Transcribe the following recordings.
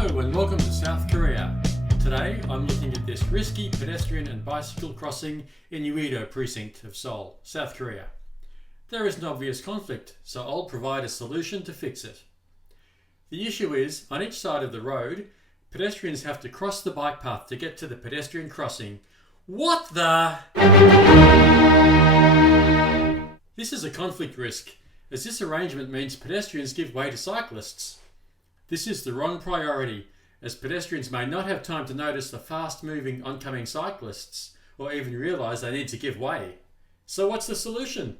Hello and welcome to South Korea. Today I'm looking at this risky pedestrian and bicycle crossing in Uido precinct of Seoul, South Korea. There is an obvious conflict, so I'll provide a solution to fix it. The issue is, on each side of the road, pedestrians have to cross the bike path to get to the pedestrian crossing. What the? This is a conflict risk, as this arrangement means pedestrians give way to cyclists. This is the wrong priority, as pedestrians may not have time to notice the fast-moving oncoming cyclists, or even realise they need to give way. So what's the solution?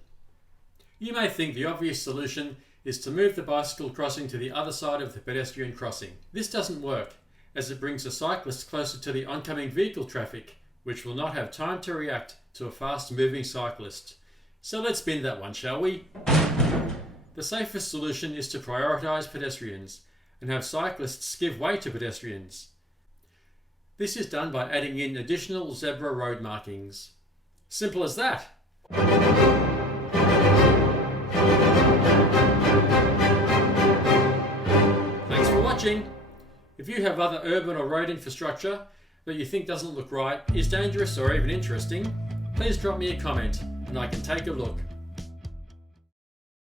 You may think the obvious solution is to move the bicycle crossing to the other side of the pedestrian crossing. This doesn't work, as it brings the cyclists closer to the oncoming vehicle traffic, which will not have time to react to a fast-moving cyclist. So let's bin that one, shall we? The safest solution is to prioritise pedestrians and have cyclists give way to pedestrians. This is done by adding in additional zebra road markings. Simple as that. Thanks for watching. If you have other urban or road infrastructure that you think doesn't look right, is dangerous or even interesting, please drop me a comment and I can take a look.